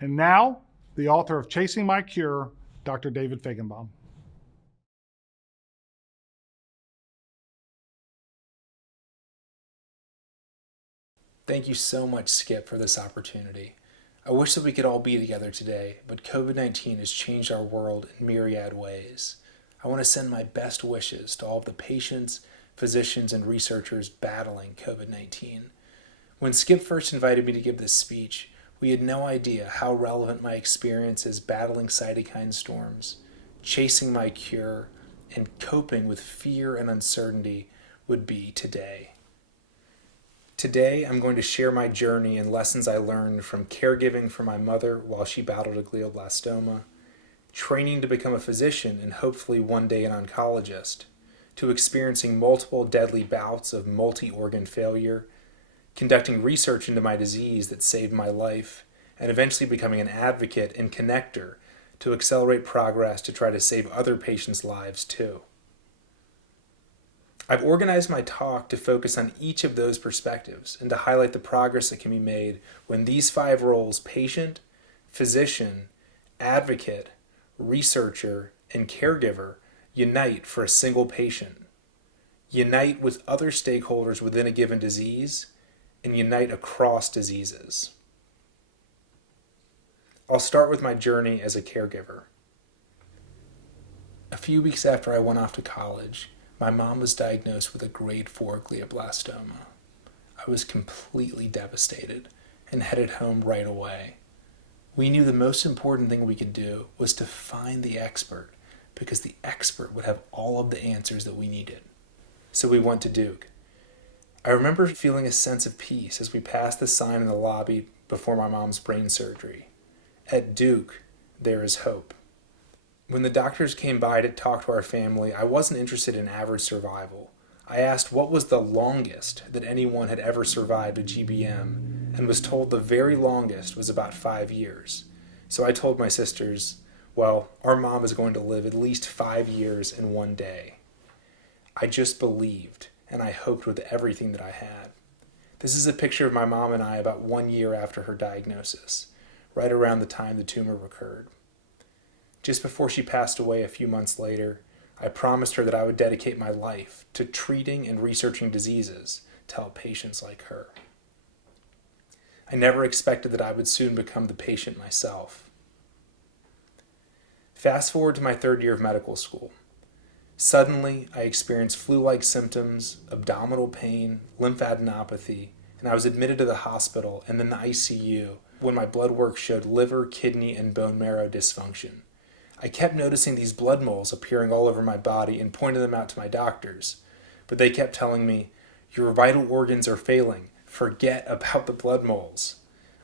And now, the author of Chasing My Cure, Dr. David Fajgenbaum. Thank you so much, Skip, for this opportunity. I wish that we could all be together today, but COVID-19 has changed our world in myriad ways. I want to send my best wishes to all of the patients, physicians, and researchers battling COVID-19. When Skip first invited me to give this speech, we had no idea how relevant my experiences battling cytokine storms, chasing my cure, and coping with fear and uncertainty would be today. Today, I'm going to share my journey and lessons I learned from caregiving for my mother while she battled a glioblastoma, training to become a physician and hopefully one day an oncologist, to experiencing multiple deadly bouts of multi-organ failure, conducting research into my disease that saved my life, and eventually becoming an advocate and connector to accelerate progress to try to save other patients' lives too. I've organized my talk to focus on each of those perspectives and to highlight the progress that can be made when these 5 roles, patient, physician, advocate, researcher, and caregiver, unite for a single patient, unite with other stakeholders within a given disease, and unite across diseases. I'll start with my journey as a caregiver. A few weeks after I went off to college, my mom was diagnosed with a grade 4 glioblastoma. I was completely devastated and headed home right away. We knew the most important thing we could do was to find the expert, because the expert would have all of the answers that we needed. So we went to Duke. I remember feeling a sense of peace as we passed the sign in the lobby before my mom's brain surgery. At Duke, there is hope. When the doctors came by to talk to our family, I wasn't interested in average survival. I asked what was the longest that anyone had ever survived a GBM, and was told the very longest was about 5 years. So I told my sisters, well, our mom is going to live at least 5 years and 1 day. I just believed, and I hoped with everything that I had. This is a picture of my mom and I about 1 year after her diagnosis, right around the time the tumor recurred. Just before she passed away a few months later, I promised her that I would dedicate my life to treating and researching diseases to help patients like her. I never expected that I would soon become the patient myself. Fast forward to my 3rd year of medical school. Suddenly, I experienced flu-like symptoms, abdominal pain, lymphadenopathy, and I was admitted to the hospital and then the ICU when my blood work showed liver, kidney, and bone marrow dysfunction. I kept noticing these blood moles appearing all over my body and pointed them out to my doctors, but they kept telling me, your vital organs are failing. Forget about the blood moles.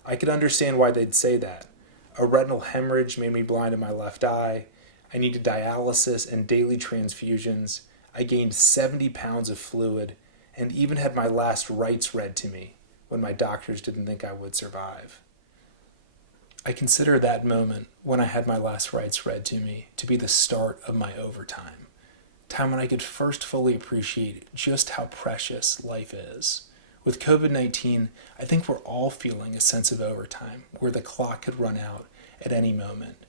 I could understand why they'd say that. A retinal hemorrhage made me blind in my left eye. I needed dialysis and daily transfusions. I gained 70 pounds of fluid and even had my last rites read to me when my doctors didn't think I would survive. I consider that moment when I had my last rites read to me to be the start of my overtime, time when I could first fully appreciate just how precious life is. With COVID-19, I think we're all feeling a sense of overtime where the clock could run out at any moment.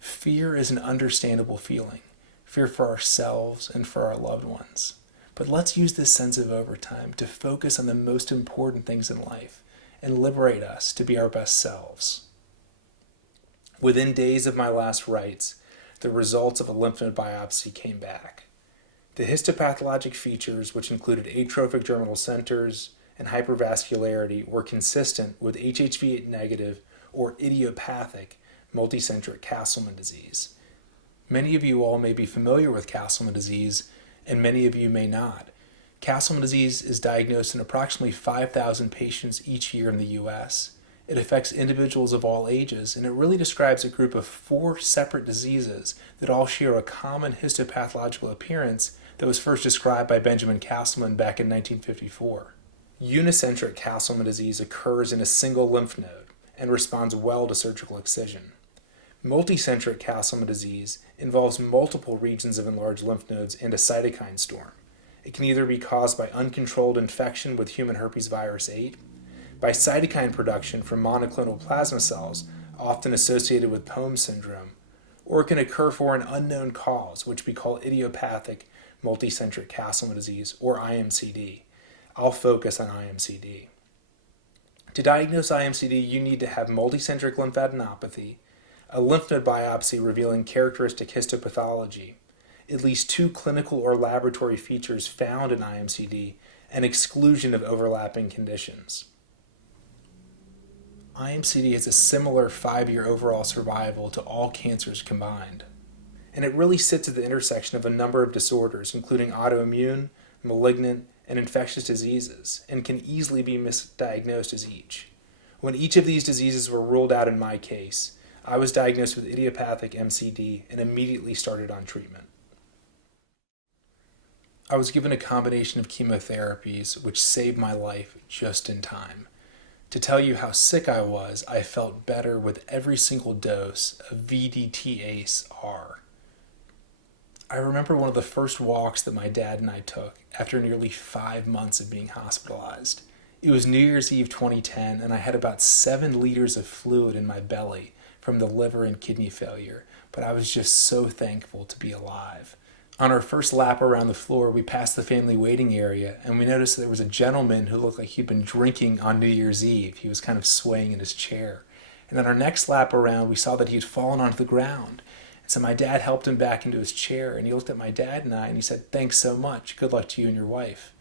Fear is an understandable feeling, fear for ourselves and for our loved ones. But let's use this sense of overtime to focus on the most important things in life and liberate us to be our best selves. Within days of my last rites, the results of a lymph node biopsy came back. The histopathologic features, which included atrophic germinal centers and hypervascularity, were consistent with HHV negative or idiopathic multicentric Castleman disease. Many of you all may be familiar with Castleman disease, and many of you may not. Castleman disease is diagnosed in approximately 5,000 patients each year in the U.S. It affects individuals of all ages, and it really describes a group of 4 separate diseases that all share a common histopathological appearance that was first described by Benjamin Castleman back in 1954. Unicentric Castleman disease occurs in a single lymph node and responds well to surgical excision. Multicentric Castleman disease involves multiple regions of enlarged lymph nodes and a cytokine storm. It can either be caused by uncontrolled infection with human herpes virus 8, by cytokine production from monoclonal plasma cells, often associated with POEM syndrome, or it can occur for an unknown cause, which we call idiopathic multicentric Castleman disease, or IMCD. I'll focus on IMCD. To diagnose IMCD, you need to have multicentric lymphadenopathy, a lymph node biopsy revealing characteristic histopathology, at least 2 clinical or laboratory features found in IMCD, and exclusion of overlapping conditions. IMCD has a similar 5-year overall survival to all cancers combined, and it really sits at the intersection of a number of disorders, including autoimmune, malignant, and infectious diseases, and can easily be misdiagnosed as each. When each of these diseases were ruled out in my case, I was diagnosed with idiopathic MCD and immediately started on treatment. I was given a combination of chemotherapies which saved my life just in time. To tell you how sick I was, I felt better with every single dose of VDT-ACE-R. I remember one of the first walks that my dad and I took after nearly 5 months of being hospitalized. It was New Year's Eve 2010, and I had about 7 liters of fluid in my belly from the liver and kidney failure, but I was just so thankful to be alive. On our first lap around the floor, we passed the family waiting area, and we noticed there was a gentleman who looked like he'd been drinking on New Year's Eve. He was kind of swaying in his chair. And on our next lap around, we saw that he had fallen onto the ground. So my dad helped him back into his chair, and he looked at my dad and I, and he said, "Thanks so much. Good luck to you and your wife."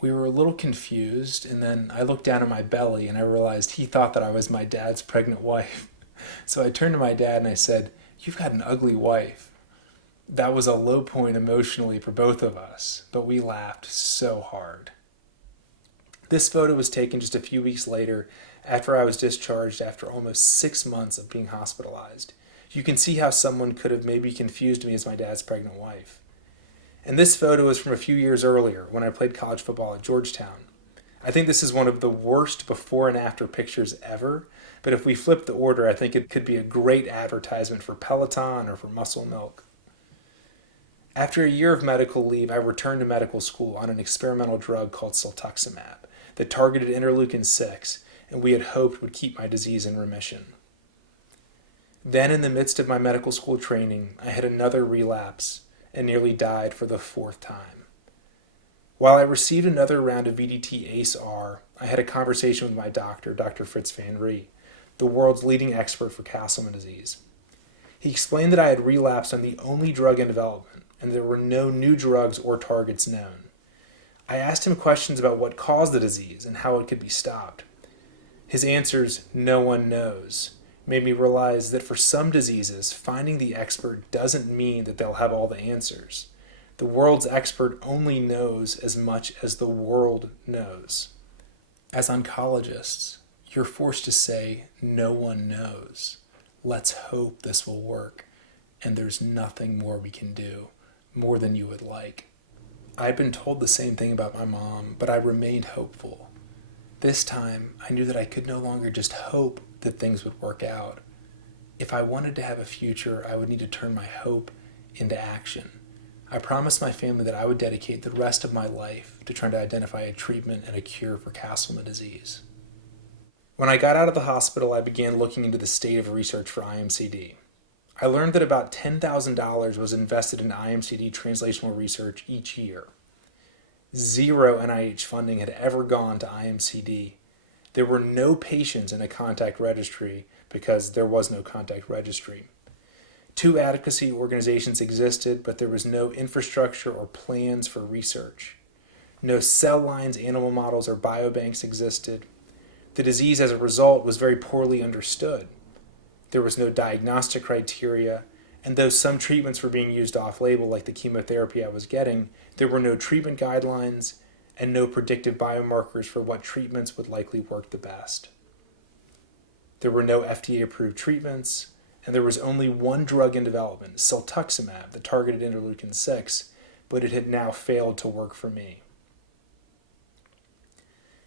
We were a little confused, and then I looked down at my belly, and I realized he thought that I was my dad's pregnant wife. So I turned to my dad and I said, "You've got an ugly wife." That was a low point emotionally for both of us, but we laughed so hard. This photo was taken just a few weeks later after I was discharged after almost 6 months of being hospitalized. You can see how someone could have maybe confused me as my dad's pregnant wife. And this photo is from a few years earlier when I played college football at Georgetown. I think this is one of the worst before and after pictures ever, but if we flip the order, I think it could be a great advertisement for Peloton or for Muscle Milk. After a year of medical leave, I returned to medical school on an experimental drug called ciltuximab that targeted interleukin-6, and we had hoped would keep my disease in remission. Then, in the midst of my medical school training, I had another relapse and nearly died for the 4th time. While I received another round of VDT-ACE-R, I had a conversation with my doctor, Dr. Fritz van Rie, the world's leading expert for Castleman disease. He explained that I had relapsed on the only drug in development, and there were no new drugs or targets known. I asked him questions about what caused the disease and how it could be stopped. His answers, "No one knows," made me realize that for some diseases, finding the expert doesn't mean that they'll have all the answers. The world's expert only knows as much as the world knows. As oncologists, you're forced to say, "No one knows. Let's hope this will work, and there's nothing more we can do, more than you would like." I'd been told the same thing about my mom, but I remained hopeful. This time, I knew that I could no longer just hope that things would work out. If I wanted to have a future, I would need to turn my hope into action. I promised my family that I would dedicate the rest of my life to trying to identify a treatment and a cure for Castleman disease. When I got out of the hospital, I began looking into the state of research for IMCD. I learned that about $10,000 was invested in IMCD translational research each year. 0 NIH funding had ever gone to IMCD. There were no patients in a contact registry because there was no contact registry. 2 advocacy organizations existed, but there was no infrastructure or plans for research. No cell lines, animal models, or biobanks existed. The disease, as a result, was very poorly understood. There was no diagnostic criteria, and though some treatments were being used off-label, like the chemotherapy I was getting, there were no treatment guidelines and no predictive biomarkers for what treatments would likely work the best. There were no FDA-approved treatments, and there was only one drug in development, ciltuximab, that targeted interleukin-6, but it had now failed to work for me.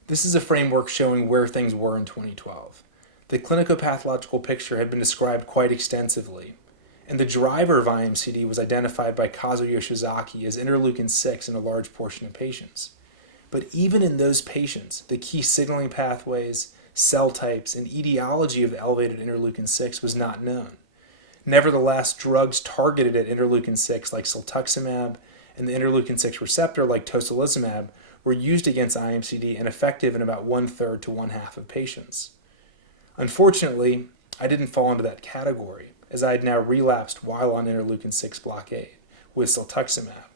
This is a framework showing where things were in 2012. The clinicopathological picture had been described quite extensively, and the driver of IMCD was identified by Kazuo Yoshizaki as interleukin-6 in a large portion of patients. But even in those patients, the key signaling pathways, cell types, and etiology of the elevated interleukin-6 was not known. Nevertheless, drugs targeted at interleukin-6 like cetuximab and the interleukin-6 receptor like tocilizumab were used against IMCD and effective in about 1/3 to 1/2 of patients. Unfortunately, I didn't fall into that category, as I had now relapsed while on interleukin-6 blockade with cetuximab.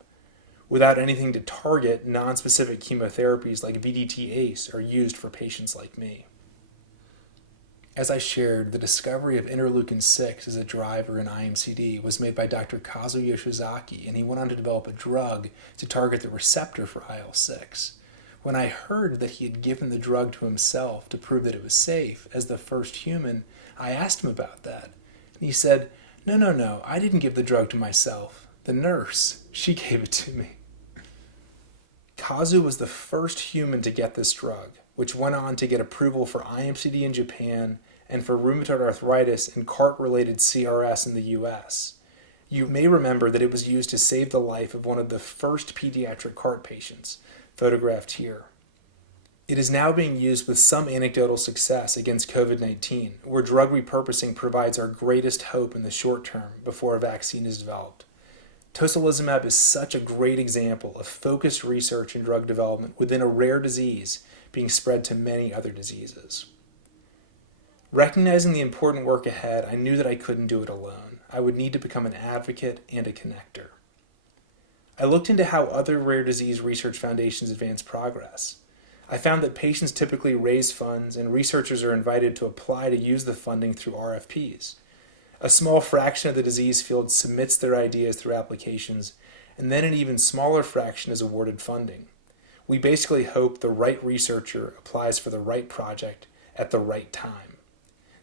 Without anything to target, nonspecific chemotherapies like VDT-ACE are used for patients like me. As I shared, the discovery of interleukin-6 as a driver in IMCD was made by Dr. Kazuo Yoshizaki, and he went on to develop a drug to target the receptor for IL-6. When I heard that he had given the drug to himself to prove that it was safe as the first human, I asked him about that. And he said, No, I didn't give the drug to myself. The nurse, she gave it to me. Kazuo was the first human to get this drug, which went on to get approval for IMCD in Japan and for rheumatoid arthritis and CART-related CRS in the US. You may remember that it was used to save the life of one of the first pediatric CART patients, photographed here. It is now being used with some anecdotal success against COVID-19, where drug repurposing provides our greatest hope in the short term before a vaccine is developed. Tocilizumab is such a great example of focused research and drug development within a rare disease being spread to many other diseases. Recognizing the important work ahead, I knew that I couldn't do it alone. I would need to become an advocate and a connector. I looked into how other rare disease research foundations advance progress. I found that patients typically raise funds and researchers are invited to apply to use the funding through RFPs. A small fraction of the disease field submits their ideas through applications, and then an even smaller fraction is awarded funding. We basically hope the right researcher applies for the right project at the right time.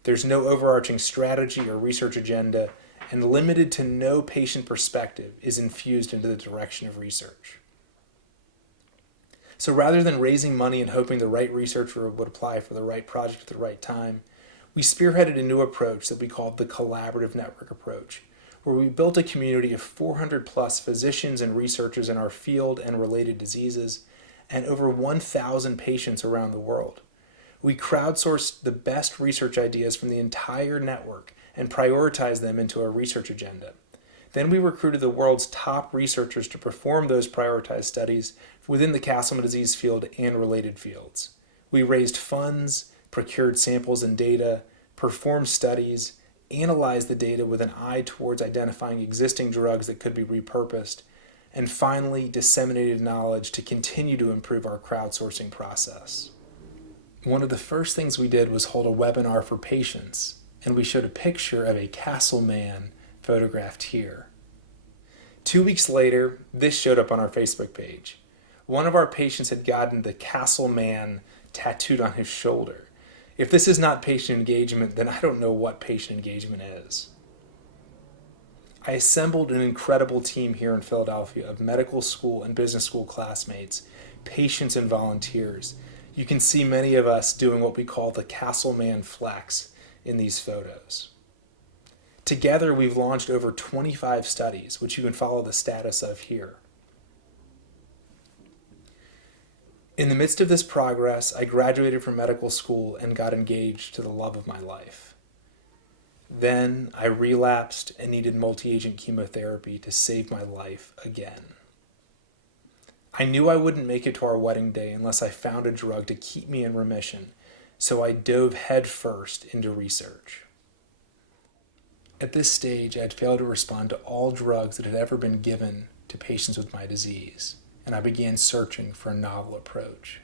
There's no overarching strategy or research agenda, and limited to no patient perspective is infused into the direction of research. So rather than raising money and hoping the right researcher would apply for the right project at the right time, we spearheaded a new approach that we called the collaborative network approach, where we built a community of 400 plus physicians and researchers in our field and related diseases, and over 1,000 patients around the world. We crowdsourced the best research ideas from the entire network and prioritized them into a research agenda. Then we recruited the world's top researchers to perform those prioritized studies within the Castleman disease field and related fields. We raised funds, procured samples and data, performed studies, analyzed the data with an eye towards identifying existing drugs that could be repurposed, and finally disseminated knowledge to continue to improve our crowdsourcing process. One of the first things we did was hold a webinar for patients, and we showed a picture of a Castleman photographed here. 2 weeks later, this showed up on our Facebook page. One of our patients had gotten the Castleman tattooed on his shoulder. If this is not patient engagement, then I don't know what patient engagement is. I assembled an incredible team here in Philadelphia of medical school and business school classmates, patients and volunteers. You can see many of us doing what we call the Castleman flex in these photos. Together, we've launched over 25 studies, which you can follow the status of here. In the midst of this progress, I graduated from medical school and got engaged to the love of my life. Then I relapsed and needed multi-agent chemotherapy to save my life again. I knew I wouldn't make it to our wedding day unless I found a drug to keep me in remission, so I dove headfirst into research. At this stage, I had failed to respond to all drugs that had ever been given to patients with my disease, and I began searching for a novel approach.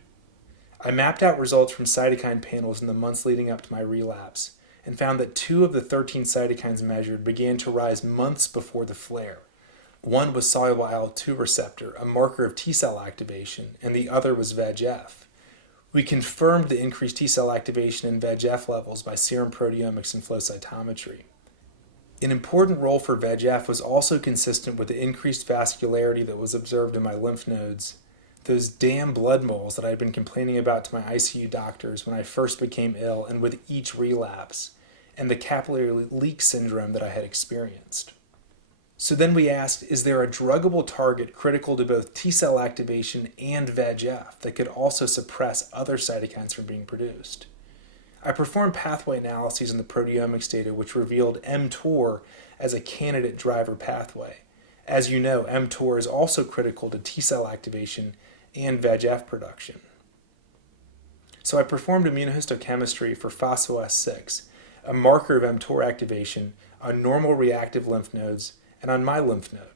I mapped out results from cytokine panels in the months leading up to my relapse and found that 2 of the 13 cytokines measured began to rise months before the flare. One was soluble IL-2 receptor, a marker of T-cell activation, and the other was VEGF. We confirmed the increased T-cell activation and VEGF levels by serum proteomics and flow cytometry. An important role for VEGF was also consistent with the increased vascularity that was observed in my lymph nodes, those damn blood moles that I had been complaining about to my ICU doctors when I first became ill and with each relapse, and the capillary leak syndrome that I had experienced. So then we asked, is there a druggable target critical to both T-cell activation and VEGF that could also suppress other cytokines from being produced? I performed pathway analyses on the proteomics data, which revealed mTOR as a candidate driver pathway. As you know, mTOR is also critical to T-cell activation and VEGF production. So I performed immunohistochemistry for phospho-S6, a marker of mTOR activation on normal reactive lymph nodes and on my lymph node.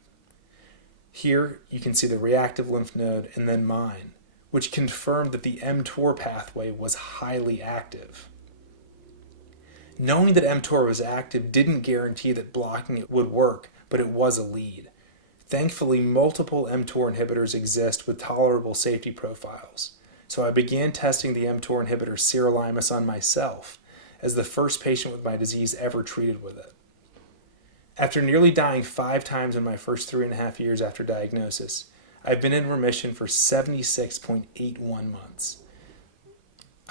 Here you can see the reactive lymph node and then mine, which confirmed that the mTOR pathway was highly active. Knowing that mTOR was active didn't guarantee that blocking it would work, but it was a lead. Thankfully, multiple mTOR inhibitors exist with tolerable safety profiles, so I began testing the mTOR inhibitor sirolimus on myself as the first patient with my disease ever treated with it. After nearly dying 5 times in my first 3.5 years after diagnosis, I've been in remission for 76.81 months.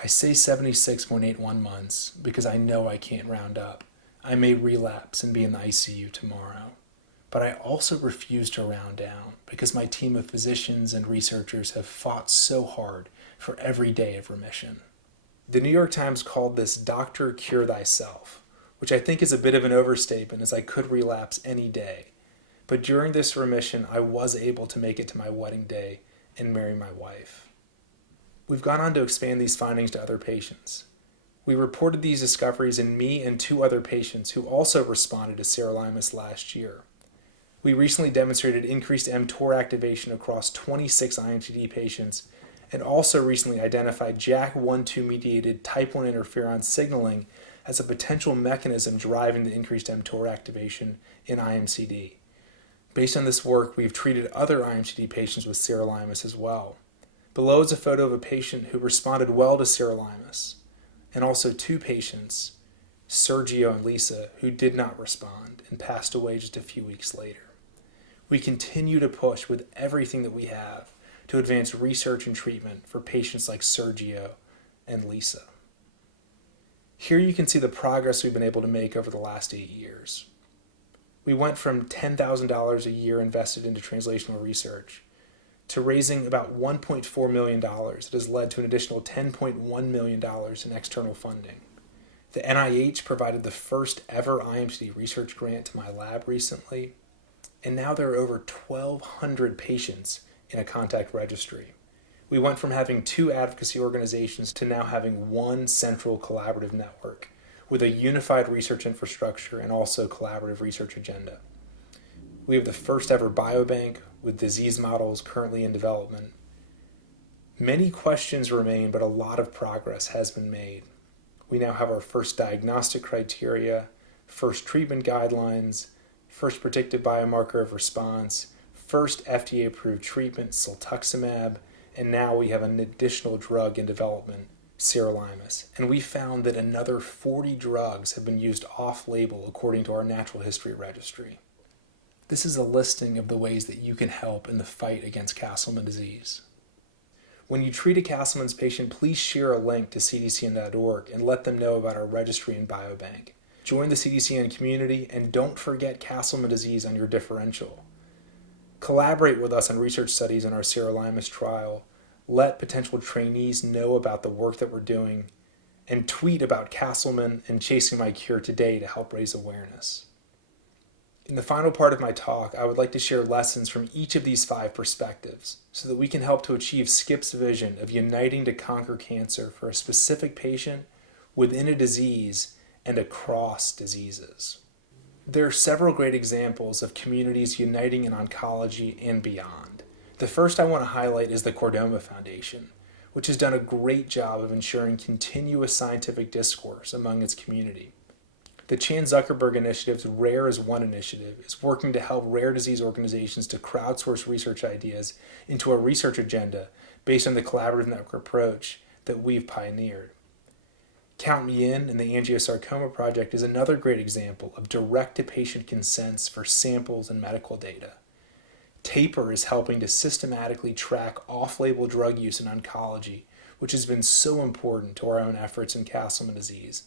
I say 76.81 months because I know I can't round up. I may relapse and be in the ICU tomorrow. But I also refuse to round down because my team of physicians and researchers have fought so hard for every day of remission. The New York Times called this "Doctor, cure thyself," which I think is a bit of an overstatement as I could relapse any day. But during this remission, I was able to make it to my wedding day and marry my wife. We've gone on to expand these findings to other patients. We reported these discoveries in me and 2 other patients who also responded to sirolimus last year. We recently demonstrated increased mTOR activation across 26 IMCD patients and also recently identified JAK1/2 mediated type 1 interferon signaling as a potential mechanism driving the increased mTOR activation in IMCD. Based on this work, we've treated other IMCD patients with sirolimus as well. Below is a photo of a patient who responded well to sirolimus, and also 2 patients, Sergio and Lisa, who did not respond and passed away just a few weeks later. We continue to push with everything that we have to advance research and treatment for patients like Sergio and Lisa. Here you can see the progress we've been able to make over the last 8 years. We went from $10,000 a year invested into translational research to raising about $1.4 million that has led to an additional $10.1 million in external funding. The NIH provided the first ever IMCD research grant to my lab recently, and now there are over 1,200 patients in a contact registry. We went from having 2 advocacy organizations to now having 1 central collaborative network with a unified research infrastructure and also collaborative research agenda. We have the first ever biobank with disease models currently in development. Many questions remain, but a lot of progress has been made. We now have our first diagnostic criteria, first treatment guidelines, first predictive biomarker of response, first FDA-approved treatment, siltuximab, and now we have an additional drug in development, sirolimus. And we found that another 40 drugs have been used off-label according to our natural history registry. This is a listing of the ways that you can help in the fight against Castleman disease. When you treat a Castleman's patient, please share a link to cdcn.org and let them know about our registry and biobank. Join the CDCN community and don't forget Castleman disease on your differential. Collaborate with us on research studies on our sirolimus trial. Let potential trainees know about the work that we're doing, and tweet about Castleman and Chasing My Cure today to help raise awareness. In the final part of my talk, I would like to share lessons from each of these 5 perspectives so that we can help to achieve Skip's vision of uniting to conquer cancer for a specific patient within a disease and across diseases. There are several great examples of communities uniting in oncology and beyond. The first I want to highlight is the Chordoma Foundation, which has done a great job of ensuring continuous scientific discourse among its community. The Chan Zuckerberg Initiative's Rare as One initiative is working to help rare disease organizations to crowdsource research ideas into a research agenda based on the collaborative network approach that we've pioneered. Count Me In and the Angiosarcoma Project is another great example of direct-to-patient consents for samples and medical data. TAPER is helping to systematically track off-label drug use in oncology, which has been so important to our own efforts in Castleman disease.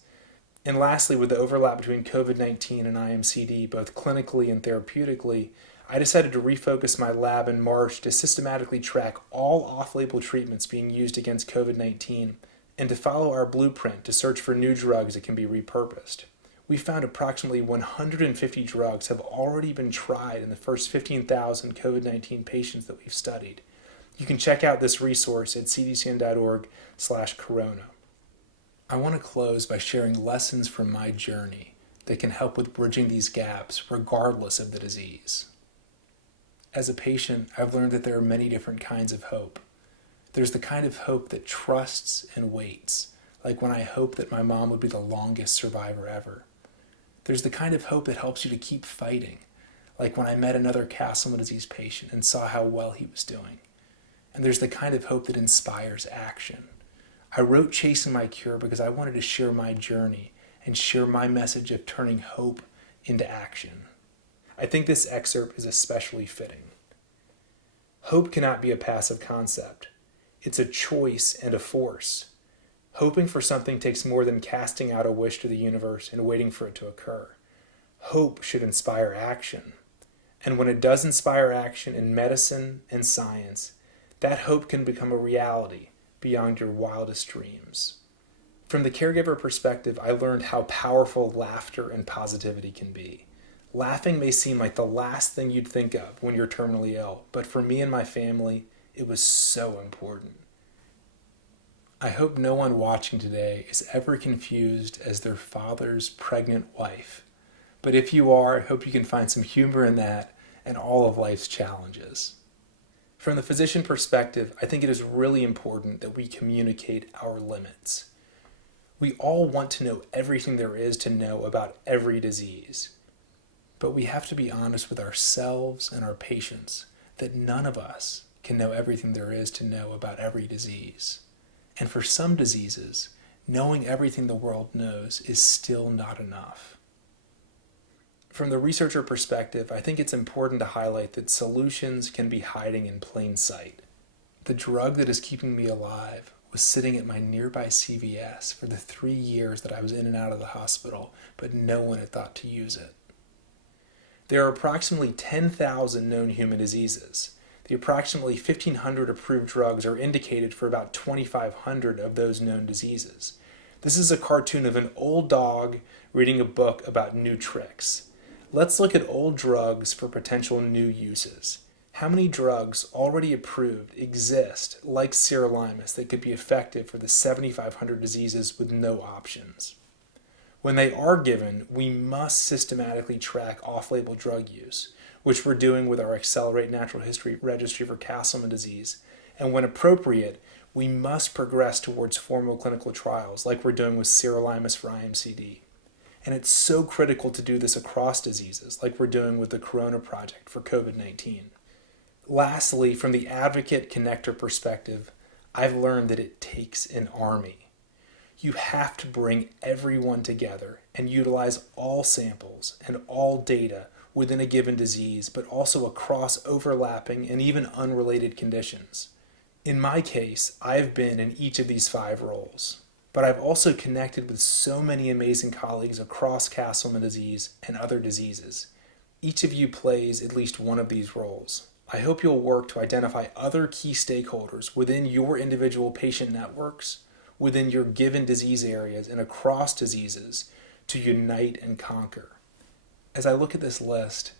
And lastly, with the overlap between COVID-19 and IMCD, both clinically and therapeutically, I decided to refocus my lab in March to systematically track all off-label treatments being used against COVID-19 and to follow our blueprint to search for new drugs that can be repurposed. We found approximately 150 drugs have already been tried in the first 15,000 COVID-19 patients that we've studied. You can check out this resource at cdcn.org/corona. I want to close by sharing lessons from my journey that can help with bridging these gaps regardless of the disease. As a patient, I've learned that there are many different kinds of hope. There's the kind of hope that trusts and waits, like when I hoped that my mom would be the longest survivor ever. There's the kind of hope that helps you to keep fighting, like when I met another Castleman disease patient and saw how well he was doing. And there's the kind of hope that inspires action. I wrote Chasing My Cure because I wanted to share my journey and share my message of turning hope into action. I think this excerpt is especially fitting. Hope cannot be a passive concept. It's a choice and a force. Hoping for something takes more than casting out a wish to the universe and waiting for it to occur. Hope should inspire action. And when it does inspire action in medicine and science, that hope can become a reality beyond your wildest dreams. From the caregiver perspective, I learned how powerful laughter and positivity can be. Laughing may seem like the last thing you'd think of when you're terminally ill, but for me and my family, it was so important. I hope no one watching today is ever confused as their father's pregnant wife. But if you are, I hope you can find some humor in that and all of life's challenges. From the physician perspective, I think it is really important that we communicate our limits. We all want to know everything there is to know about every disease. But we have to be honest with ourselves and our patients that none of us can know everything there is to know about every disease. And for some diseases, knowing everything the world knows is still not enough. From the researcher perspective, I think it's important to highlight that solutions can be hiding in plain sight. The drug that is keeping me alive was sitting at my nearby CVS for the 3 years that I was in and out of the hospital, but no one had thought to use it. There are approximately 10,000 known human diseases. The approximately 1,500 approved drugs are indicated for about 2,500 of those known diseases. This is a cartoon of an old dog reading a book about new tricks. Let's look at old drugs for potential new uses. How many drugs already approved exist, like sirolimus, that could be effective for the 7,500 diseases with no options? When they are given, we must systematically track off-label drug use, which we're doing with our Accelerate Natural History Registry for Castleman disease. And when appropriate, we must progress towards formal clinical trials, like we're doing with sirolimus for IMCD. And it's so critical to do this across diseases, like we're doing with the Corona Project for COVID-19. Lastly, from the advocate connector perspective, I've learned that it takes an army. You have to bring everyone together and utilize all samples and all data within a given disease, but also across overlapping and even unrelated conditions. In my case, I've been in each of these 5 roles. But I've also connected with so many amazing colleagues across Castleman disease and other diseases. Each of you plays at least one of these roles. I hope you'll work to identify other key stakeholders within your individual patient networks, within your given disease areas, and across diseases to unite and conquer. As I look at this list,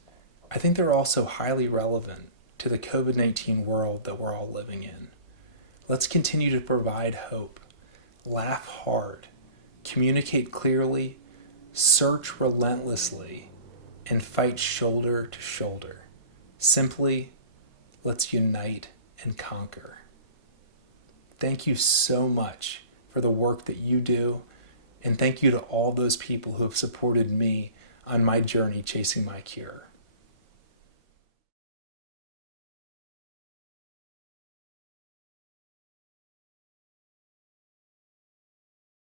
I think they're also highly relevant to the COVID-19 world that we're all living in. Let's continue to provide hope. Laugh hard, communicate clearly, search relentlessly, and fight shoulder to shoulder. Simply, let's unite and conquer. Thank you so much for the work that you do, and thank you to all those people who have supported me on my journey chasing my cure.